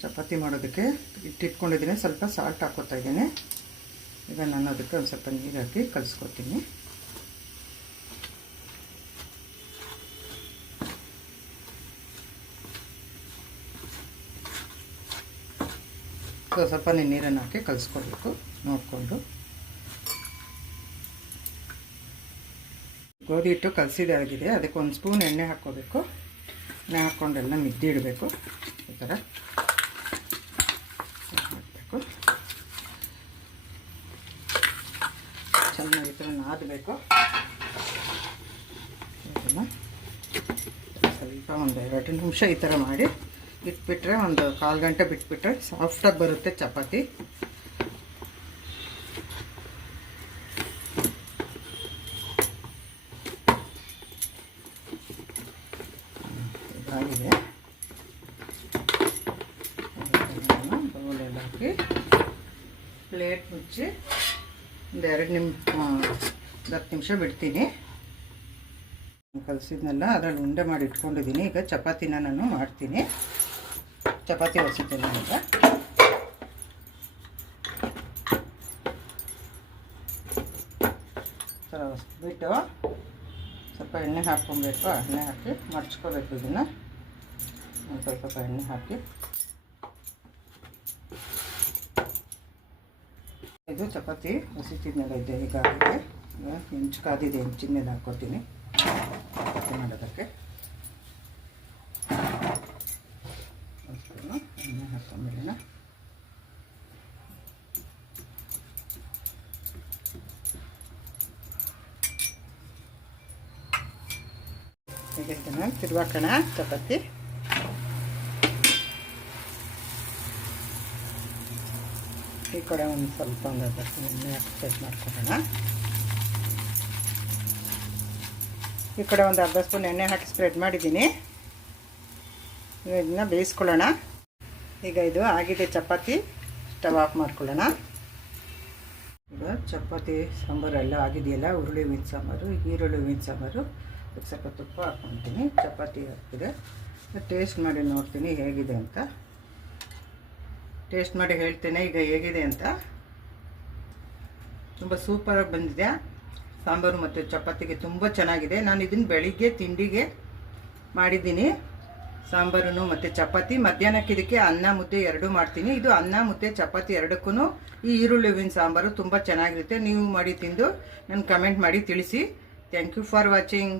ಚಪಾತಿ ಮಾಡೋದಕ್ಕೆ ಇಟ್ಟಿಟ್ಕೊಂಡಿದ್ದೀನಿ. ಸ್ವಲ್ಪ ಸಾಲ್ಟ್ ಹಾಕ್ಕೊತಾ ಇದ್ದೀನಿ. ಈಗ ನಾನು ಅದಕ್ಕೆ ಒಂದು ಸ್ವಲ್ಪ ನೀರು ಹಾಕಿ ಕಲಿಸ್ಕೊತೀನಿ. ಸ್ವಲ್ಪ ನೀರನ್ನು ಹಾಕಿ ಕಲಿಸ್ಕೊಳ್ಬೇಕು ನೋಡಿಕೊಂಡು. ಗೋಧಿ ಹಿಟ್ಟು ಕಲಸಿದಾಗಿದೆ. ಅದಕ್ಕೆ ಒಂದು ಸ್ಪೂನ್ ಎಣ್ಣೆ ಹಾಕ್ಕೋಬೇಕು. ಎಣ್ಣೆ ಹಾಕ್ಕೊಂಡೆಲ್ಲ ಮಿದ್ದಿ ಇಡಬೇಕು. ಈ ಥರ ಹಾಕಬೇಕು. ಚೆನ್ನಾಗಿ ಈ ಥರ ನಾದಬೇಕು. ಇದನ್ನು ಸ್ವಲ್ಪ ಒಂದು 2 ನಿಮಿಷ ಈ ಥರ ಮಾಡಿ ಇಟ್ಬಿಟ್ರೆ, ಒಂದು 1/4 ಗಂಟೆ ಬಿಟ್ಬಿಟ್ರೆ ಸಾಫ್ಟಾಗಿ ಬರುತ್ತೆ ಚಪಾತಿ. ಇದಾಗಿದೆ. ಬೌಲೆಲ್ಲ ಹಾಕಿ ಪ್ಲೇಟ್ ಮುಚ್ಚಿ ಒಂದು 10 ನಿಮಿಷ ಬಿಡ್ತೀನಿ. ಕಲಸಿದ್ನೆಲ್ಲ ಅದರಲ್ಲಿ ಉಂಡೆ ಮಾಡಿ ಇಟ್ಕೊಂಡಿದ್ದೀನಿ. ಈಗ ಚಪಾತಿನ ನಾನು ಮಾಡ್ತೀನಿ. ಚಪಾತಿ ಹೊಸಿತೀನಿ. ಈಗ ಥರ ಹೊಸ್ಬಿಟ್ಟು ಸ್ವಲ್ಪ ಎಣ್ಣೆ ಹಾಕ್ಕೊಬೇಕು. ಎಣ್ಣೆ ಹಾಕಿ ಮಡ್ಚ್ಕೋಬೇಕು. ಇದನ್ನು ಸ್ವಲ್ಪ ಎಣ್ಣೆ ಹಾಕಿ ಇದು ಚಪಾತಿ ಹೊಸಿತಿದ್ನೆಲ್ಲ ಇದೆ. ಈಗ ಆಗಿದೆ. ಹೆಂಚು ಕಾದಿದೆ. ಹೆಂಚಿನ ಮೇಲೆ ಹಾಕ್ಕೊತೀನಿ ಚಪಾತಿ ಮಾಡೋದಕ್ಕೆ. ಎಣ್ಣೆ ಹಾಕೊಂಡ್ಮೇಲೆ ಈಗ ಇದನ್ನು ತಿರುವಾಕೋಣ ಚಪಾತಿ. ಈ ಕಡೆ ಒಂದು ಸ್ವಲ್ಪ ಒಂದು ಎಣ್ಣೆ ಹಾಕಿ ಸೆಟ್ ಮಾಡ್ಕೊಳ್ಳೋಣ. ಈ ಕಡೆ ಒಂದು ಅರ್ಧ ಸ್ಪೂನ್ ಎಣ್ಣೆ ಹಾಕಿ ಸ್ಪ್ರೆಡ್ ಮಾಡಿದ್ದೀನಿ. ಇದನ್ನ ಬೇಯಿಸ್ಕೊಳ್ಳೋಣ. ಈಗ ಇದು ಆಗಿದೆ ಚಪಾತಿ. ಸ್ಟವ್ ಆಫ್ ಮಾಡ್ಕೊಳ್ಳೋಣ. ಈಗ ಚಪಾತಿ ಸಾಂಬಾರು ಎಲ್ಲ ಆಗಿದೆಯಲ್ಲ. ಈರುಳ್ಳಿ ಮೀನು ಸಾಂಬಾರು. ಅದಕ್ಕೆ ಸ್ವಲ್ಪ ತುಪ್ಪ ಹಾಕ್ಕೊತೀನಿ. ಚಪಾತಿ ಹಾಕಿದೆ. ಟೇಸ್ಟ್ ಮಾಡಿ ನೋಡ್ತೀನಿ ಹೇಗಿದೆ ಅಂತ. ಟೇಸ್ಟ್ ಮಾಡಿ ಹೇಳ್ತೇನೆ ಈಗ ಹೇಗಿದೆ ಅಂತ. ತುಂಬ ಸೂಪರಾಗಿ ಬಂದಿದೆ. ಸಾಂಬಾರು ಮತ್ತು ಚಪಾತಿಗೆ ತುಂಬ ಚೆನ್ನಾಗಿದೆ. ನಾನು ಇದನ್ನು ಬೆಳಿಗ್ಗೆ ತಿಂಡಿಗೆ ಮಾಡಿದ್ದೀನಿ. ಸಾಂಬಾರು ಮತ್ತು ಚಪಾತಿ. ಮಧ್ಯಾಹ್ನಕ್ಕೆ ಇದಕ್ಕೆ ಅನ್ನ ಮುದ್ದೆ 2 ಮಾಡ್ತೀನಿ. ಇದು ಅನ್ನ ಮುದ್ದೆ ಚಪಾತಿ 2ಕ್ಕೂ ಈ ಈರುಳ್ಳಿ ಹೂವಿನ ಸಾಂಬಾರು ತುಂಬ ಚೆನ್ನಾಗಿರುತ್ತೆ. ನೀವು ಮಾಡಿ ತಿಂದು ನನ್ನ ಕಮೆಂಟ್ ಮಾಡಿ ತಿಳಿಸಿ. Thank you for watching.